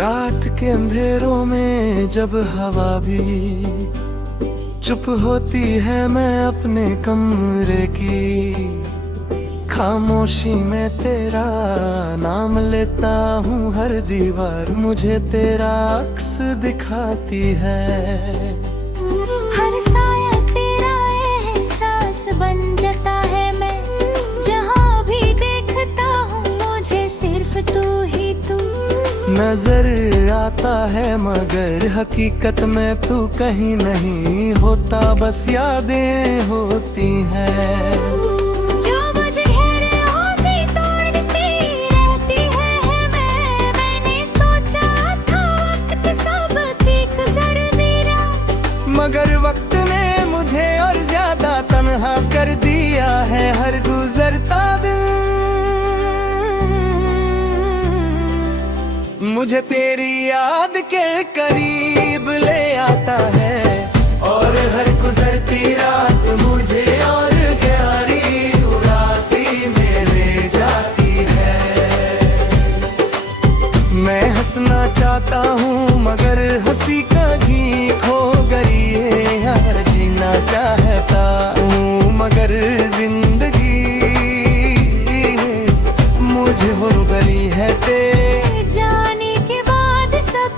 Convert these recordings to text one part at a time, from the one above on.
रात के अंधेरों में जब हवा भी चुप होती है, मैं अपने कमरे की खामोशी में तेरा नाम लेता हूँ। हर दीवार मुझे तेरा अक्स दिखाती है। हर साया तेरा एहसास बन जाता है। मैं जहाँ भी देखता हूँ मुझे सिर्फ तू ही तू नजर आता है, मगर हकीकत में तू कहीं नहीं होता, बस यादें होती हैं। जो मुझे घेरे उसे तोड़ती रहती है। मैंने सोचा था वक्त सब ठीक कर दिया, मगर वक्त ने मुझे और ज्यादा तन्हा कर दिया है। हर गुजरता दिन मुझे तेरी याद के करीब ले आता है, और हर गुजरती रात मुझे और गहरी उदासी में ले जाती है। मैं हंसना चाहता हूँ मगर हंसी कहीं खो गई है। यार जीना चाहता हूँ मगर जिंदगी मुझे हो गई है तेरे जाने के बाद सब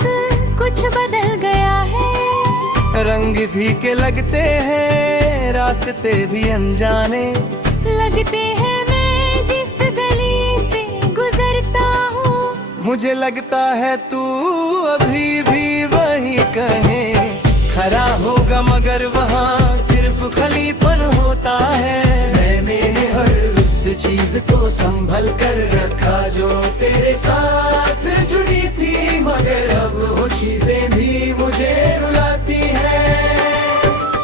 कुछ बदल गया है। रंग फीके लगते हैं, रास्ते भी अनजाने लगते हैं। मैं जिस गली से गुजरता हूँ मुझे लगता है तू अभी भी वही कहे खड़ा होगा, मगर वहाँ सिर्फ खलीपन होता है। मैंने हर उस चीज को संभल कर रखा जो तेरे साथ जुड़ी थी, मगर अब वो चीजें भी मुझे रुलाती है।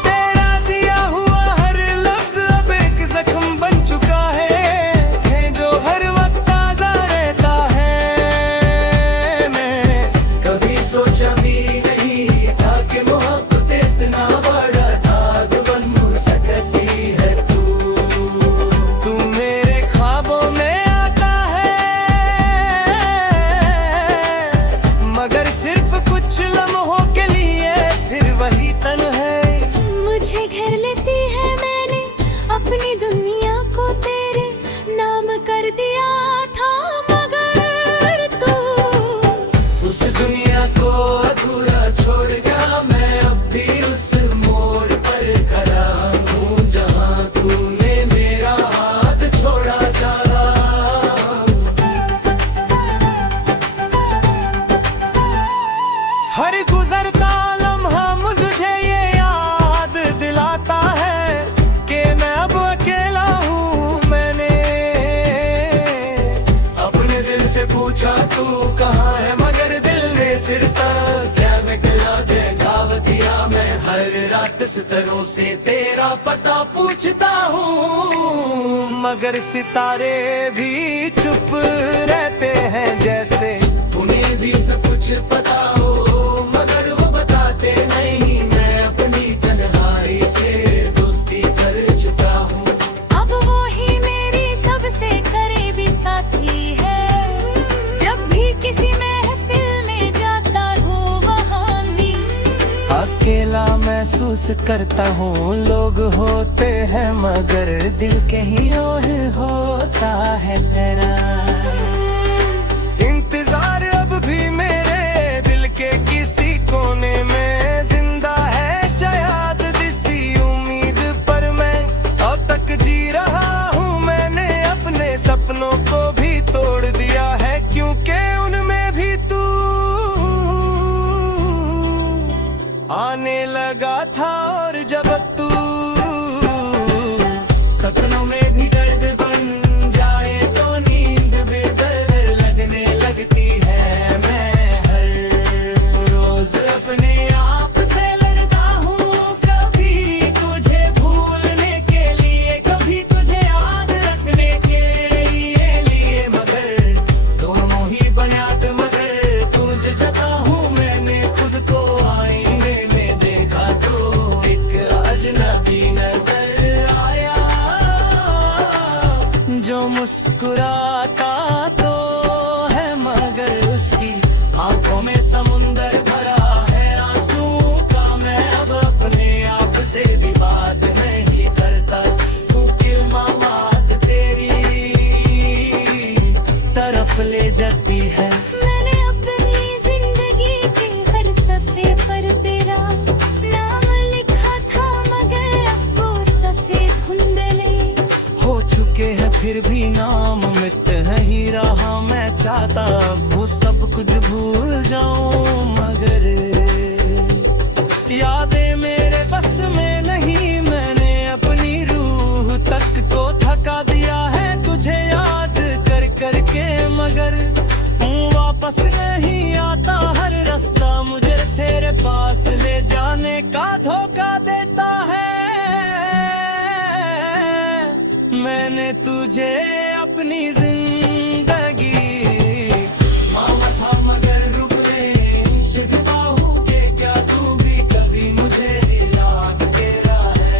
तेरा दिया हुआ हर लफ्ज अब एक जख्म बन चुका है जो हर वक्त ताजा रहता है। मैं कभी सोचा भी नहीं था कि मोहब्बत इतना बड़ा दाग बन सकती है। तू मेरे ख्वाबों में आता है, मगर सिर्फ कुछ लम्हों के लिए, फिर वही तन है। मुझे घेर लेती है। मैंने अपनी दुनिया को तेरे नाम कर दिया था, मगर तू उस दुनिया को अधूरा छोड़ गया। मैं अब भी उस मोड़ पर खड़ा हूँ जहाँ तूने मेरा हाथ छोड़ा था। हर गुजरता लम्हा मुझे ये याद दिलाता है कि मैं अब अकेला हूँ। मैंने अपने दिल से पूछा तू कहाँ है, मगर दिल ने सिर्फ क्या निकला जवाब दिया। मैं हर रात सितारों से तेरा पता पूछता हूँ, मगर सितारे भी चुप रहते हैं। जैसे उन्हें भी सब कुछ पता हो, मगर वो बताते नहीं। मैं अपनी तन्हाई से दोस्ती कर चुका हूँ। अब वो ही मेरी सबसे करीबी साथी है। जब भी किसी महफिल में जाता हूँ वहाँ भी अकेला महसूस करता हूँ। लोग होते हैं मगर दिल कहीं और होता है तेरा। इंतजार अब भी मेरे दिल के किसी कोने में जिंदा है, शायद किसी उम्मीद पर मैं अब तक जी रहा हूँ। मैंने अपने सपनों को भी तोड़ दिया है, क्योंकि उनमें भी तू आने लगा था। और जब तू सपनों में भी दर्द बन जाए तो नींद बेदर लगने लगती है। मैं हर रोज अपने आप से लड़ता हूँ, कभी तुझे भूलने के लिए, कभी तुझे याद रखने के लिए। मगर दोनों ही बयात, मगर तुझे जता हूँ मैंने खुद को आईने में देखा तो एक फिर भी नाम मिट नहीं रहा। मैं चाहता वो सब कुछ भूल जाऊं, मगर यादें मेरे बस में नहीं। मैंने अपनी रूह तक को थका दिया है तुझे याद कर करके, मगर वापस नहीं आता। हर रास्ता मुझे तेरे पास ले जाने का धोखा देता है। मैंने तुझे अपनी जिंदगी मांगा था, मगर रुक नहीं सकता हूँ कि क्या तू भी कभी मुझे याद तेरा है।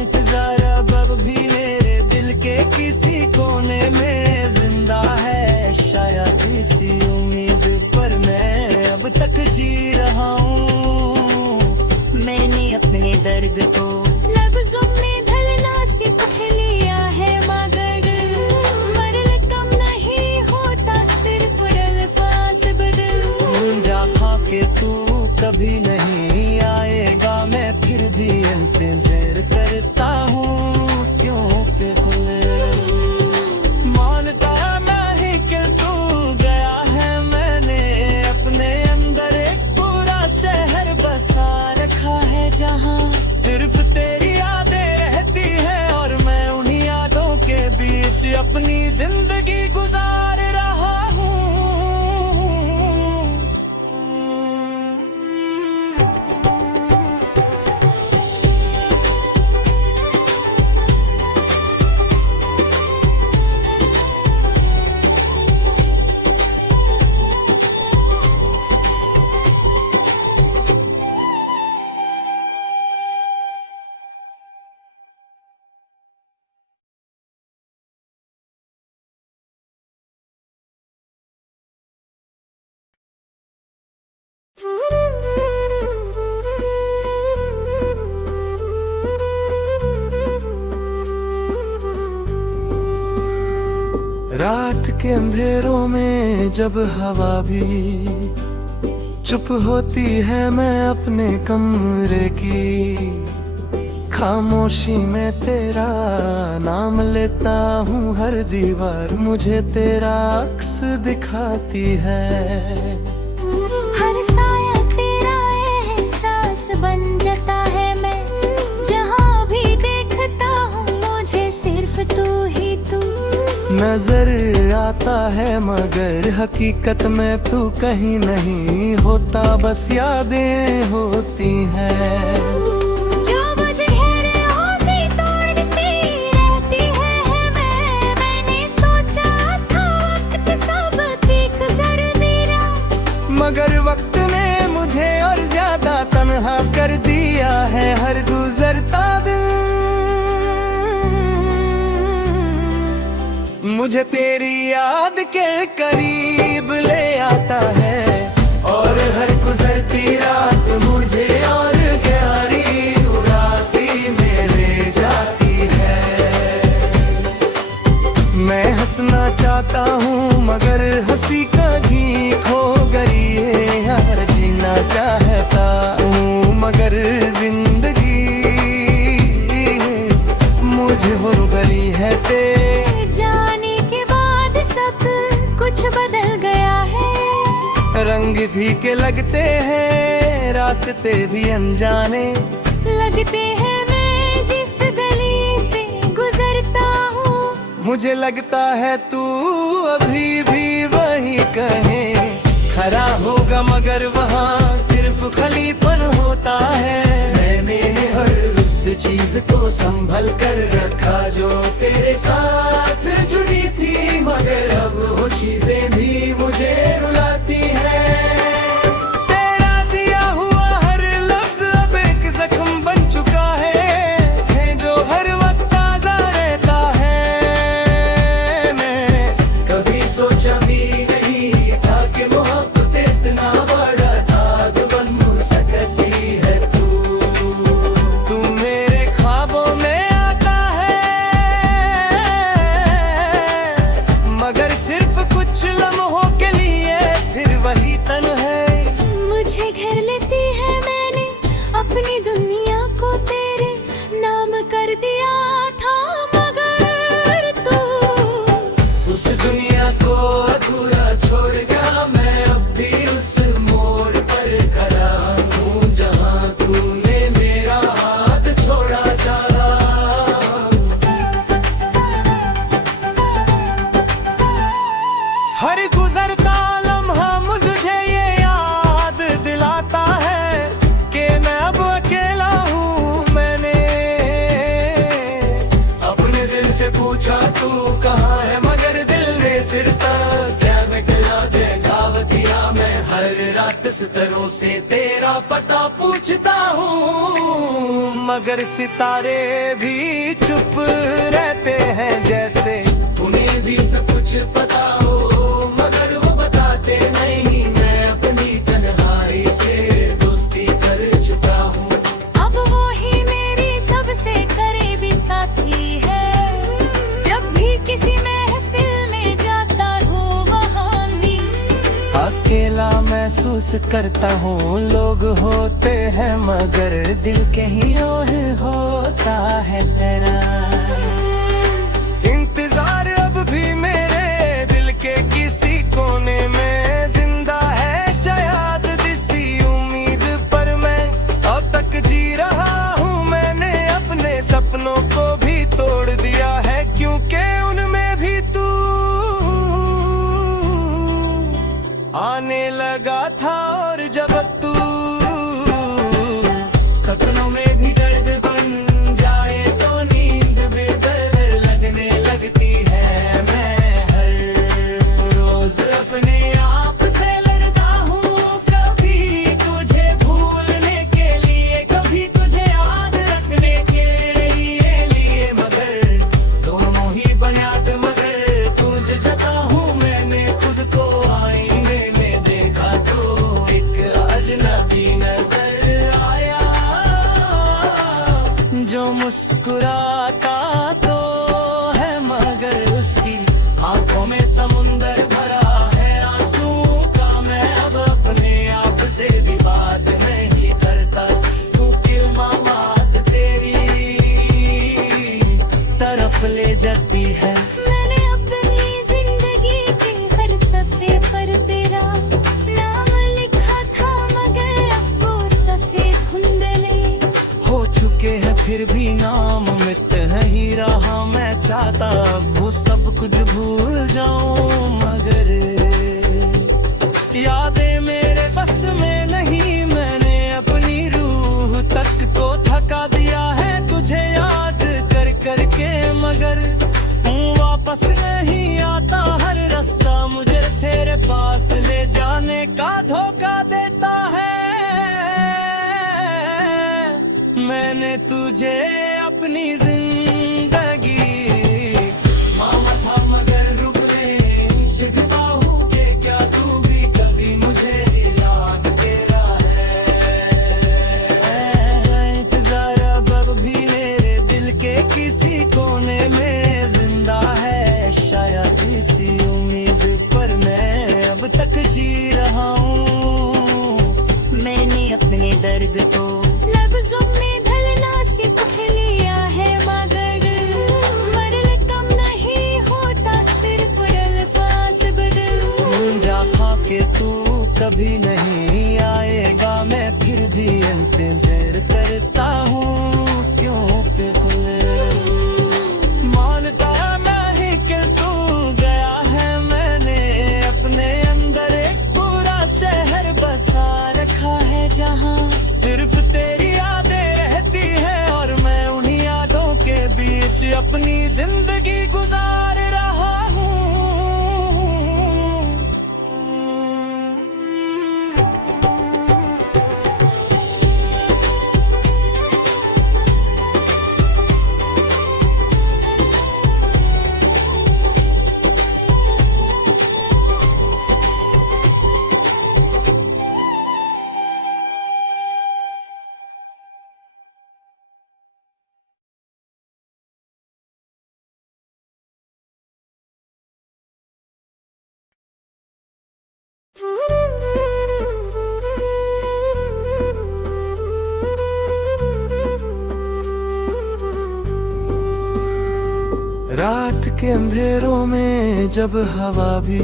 इंतजार अब भी मेरे दिल के किसी कोने में जिंदा है। शायद इसी उम्मीद पर मैं अब तक जी रहा हूँ। मैंने अपने दर्द को लफ्ज़ों में ढलना सीख लिया है, मगर मरल कम नहीं होता, सिर्फ अल्फाज़ बदल। जा खा के तू कभी नहीं आएगा, मैं फिर भी इंतजार करता हूँ। क्योंकि मानता नहीं कि तू गया है। मैंने अपने अंदर एक पूरा शहर बसा रखा है, जहाँ सिर्फ तेरी यादें रहती है। और मैं उन्हीं यादों के बीच अपनी जिंदगी गुजार रहा हूँ। रात के अंधेरों में जब हवा भी चुप होती है, मैं अपने कमरे की खामोशी में तेरा नाम लेता हूँ। हर दीवार मुझे तेरा अक्स दिखाती है। हर साया तेरा एहसास बन जाता है। मैं जहाँ भी देखता हूँ मुझे सिर्फ तू ही तू नजर आता है, मगर हकीकत में तू कहीं नहीं होता। बस यादें होती हैं जो मुझे घेरे ओसी तोड़ती रहती है। मैंने सोचा था वक्त सब ठीक कर दिया, मगर वक्त ने मुझे और ज्यादा तन्हा कर दिया है। हर गुजरता दिन मुझे तेरी याद के करीब ले आता है। और हर गुजरती रात मुझे और गहरी उदासी में ले जाती है। मैं हंसना चाहता हूँ, मगर हंसी कहीं खो गई है। यार जीना चाहता हूँ, मगर जिंदगी मुझे हो गई है। तेरे जाने के बाद सब कुछ बदल गया है। रंग फीके लगते हैं, रास्ते भी अनजाने लगते हैं। मैं जिस गली से गुजरता हूँ मुझे लगता है तू अभी भी वही कहे। खरा होगा मगर वहाँ सिर्फ खलीपन होता है। मैंने हर उस चीज को संभल कर रखा जो तेरे साथ जुड़ी थी, मगर अब वो चीजें भी मुझे रुलाती है। तेरा दिया हुआ हर लफ्ज अब एक जख्म बन चुका है जो हर वक्त ताजा रहता है। मैं कभी सोचा भी नहीं था कि मोहब्बत इतना बड़ा दाग बन सकती है। तू मेरे ख्वाबों में आता है, सात सितारों से तेरा पता पूछता हूँ, मगर सितारे भी चुप रहते हैं जैसे उन्हें भी सब कुछ पता हो, मगर वो बताते नहीं। मैं अपनी तन्हाई से दोस्ती कर चुका हूँ। अब वो ही मेरी सबसे करीबी साथी है, जब भी किसी महफिल में जाता हूँ वहाँ भी अकेला महसूस करता हूँ। लोग होते हैं मगर दिल के ही ओर होता है तेरा इंतजार। अब भी मेरे दिल के किसी कोने में जिंदा है शायद इसी उम्मीद पर मैं अब तक जी रहा हूँ। मैंने अपने सपनों को भी तोड़ दिया है, क्योंकि उनमें भी तू आने लगा था। और जब तू सपनों में भी दर्द बन जाए तो नींद बेदर लगने लगती है। मैं हर रोज अपने आप से लड़ता हूँ, कभी तुझे भूलने के लिए, कभी तुझे याद रखने के लिए मगर दोनों ही बुनियाद। मगर तुझे जता हूँ मैंने खुद को आईने में देखा तो एक अजनबी नजर आया, जो मुस्कुराता तो है मगर उसकी आंखों में समुंदर भरा है आंसुओं का। मैं अब अपने आप से भी बात नहीं करता, तू किल्मात तेरी तरफ ले जाती है। मैंने अपनी जिंदगी के हर सफ़े पर तेरा नाम लिखा था, मगर अब वो सफ़ेद धुंधले हो चुके हैं फिर भी नाम मिट नहीं रहा। मैं चाहता अब वो सब कुछ भूल जाऊं, मगर यादें मेरे बस में नहीं। मैंने अपनी रूह तक को थका दिया है तुझे याद कर कर के, मगर वापस नहीं आता। हर रास्ता मुझे तेरे पास ले जाने का धोखा देता है। मैंने तुझे अपनी जिंदगी मामा था मगर रुक ले शिकता हूँ कि क्या तू भी कभी मुझे याद तेरा है। इंतजार अब भी मेरे दिल के किसी कोने में जिंदा है, शायद इसी उम्मीद पर मैं अब तक जी रहा हूँ। मैंने अपने दर्द को लफ्ज़ों में ढलना सीख लिया है, मगर मरल कम नहीं होता, सिर्फ अल्फाज बदल। जा खा के तू कभी नहीं आएगा, मैं फिर भी इंतजार करता हूँ। क्यों कि मानता नहीं कि तू गया है। मैंने अपने अंदर एक पूरा शहर बसा रखा है, जहाँ सिर्फ तेरी यादें रहती है और मैं उन्हीं यादों के बीच अपनी जिंदगी गुजार रहा हूँ। रात के अंधेरों में जब हवा भी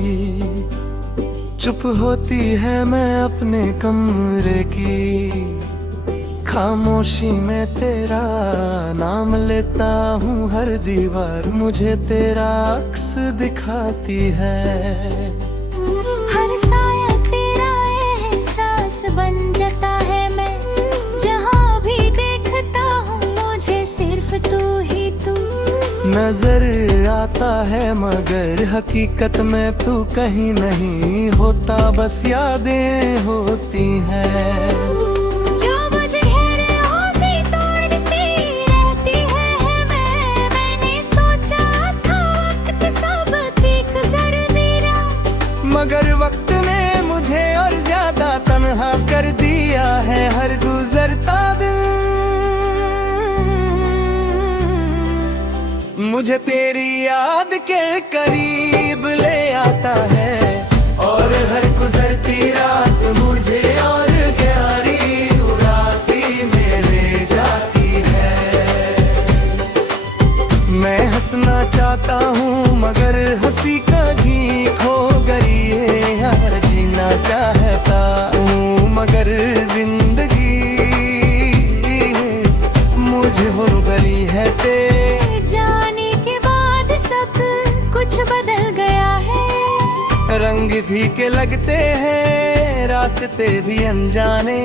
चुप होती है, मैं अपने कमरे की खामोशी में तेरा नाम लेता हूँ। हर दीवार मुझे तेरा अक्स दिखाती है। हर साया तेरा एहसास बन जाता है। मैं जहाँ भी देखता हूँ मुझे सिर्फ तू ही तू नजर आता है मगर हकीकत में तू कहीं नहीं होता, बस यादें होती हैं जो मुझे घेरे उसे तोड़ती रहती है मैंने सोचा था वक्त सब ठीक कर देगा, मगर वक्त ने मुझे और ज्यादा तन्हा कर दिया है। हर गुजरता दिन मुझे तेरी याद के करीब ले आता है, और हर गुजरती रात मुझे और गहरी उदासी में ले जाती है। मैं हंसना चाहता हूँ मगर हंसी कहीं खो गई है यार, जीना चाहता हूँ मगर जिंदगी मुझे हो गई है तेरे जाने के बाद सब कुछ बदल गया है, रंग फीके लगते हैं रास्ते भी अनजाने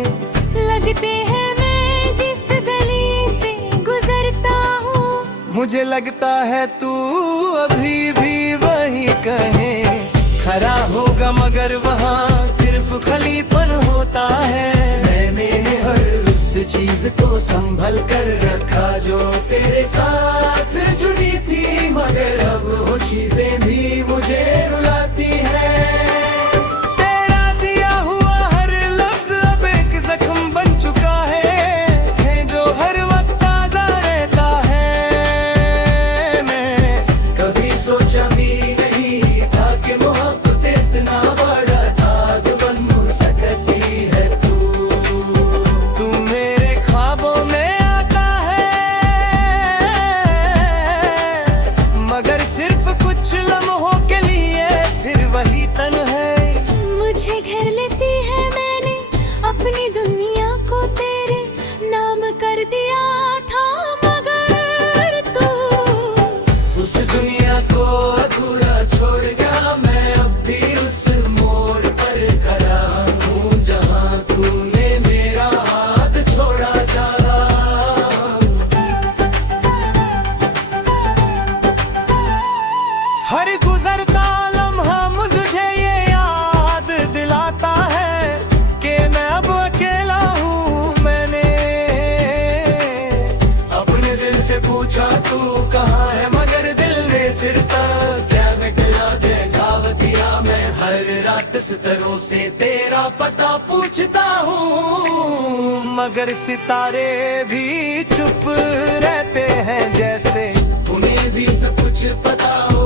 लगते हैं मैं जिस गली से गुजरता हूँ, मुझे लगता है तू अभी भी वही कहे खरा होगा, मगर वहाँ सिर्फ खलीपन होता है। मैंने हर उस चीज को संभल कर रखा जो तेरे साथ जुड़ी थी, मगर अब वो चीजें भी मुझे रुलाती है। तेरा दिया हुआ हर लफ्ज अब एक जख्म बन चुका है जो हर वक्त ताजा रहता है। मैं कभी सोचा भी नहीं था कि मोहब्बत इतना बड़ा दाग बन सकती है। तू मेरे ख्वाबों में आता है मगर सिर्फ कुछ लम्हों के लिए, फिर वही तन है। मुझे घेर लेती है मैंने अपनी दुनिया को तेरे नाम कर दिया था, मगर तू उस दुनिया को अधूरा छोड़ गया, मैं अब भी उस मोड़ पर खड़ा हूँ जहाँ तूने मेरा हाथ छोड़ा था। हर गुजरता लम्हा मुझे ये याद दिलाता है कि मैं अब अकेला हूँ। मैंने अपने दिल से पूछा तू कहाँ है, मगर दिल ने सिर्फ क्या गया जवाब दिया। मैं हर रात सितारों से तेरा पता पूछता हूँ, मगर सितारे भी चुप रहते हैं जैसे उन्हें भी सब कुछ पता हो,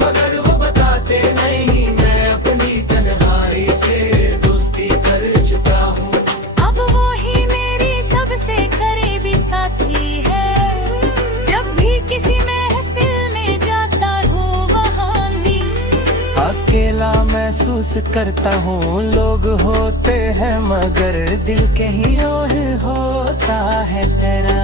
मगर वो बताते नहीं। मैं अपनी तन्हाई से दोस्ती कर चुका हूँ, अब वो ही मेरी सबसे करीबी साथी है, जब भी किसी महफिल में जाता हूँ वहाँ भी अकेला महसूस करता हूँ। लोग होते हैं मगर दिल के ही ओर होता है तेरा।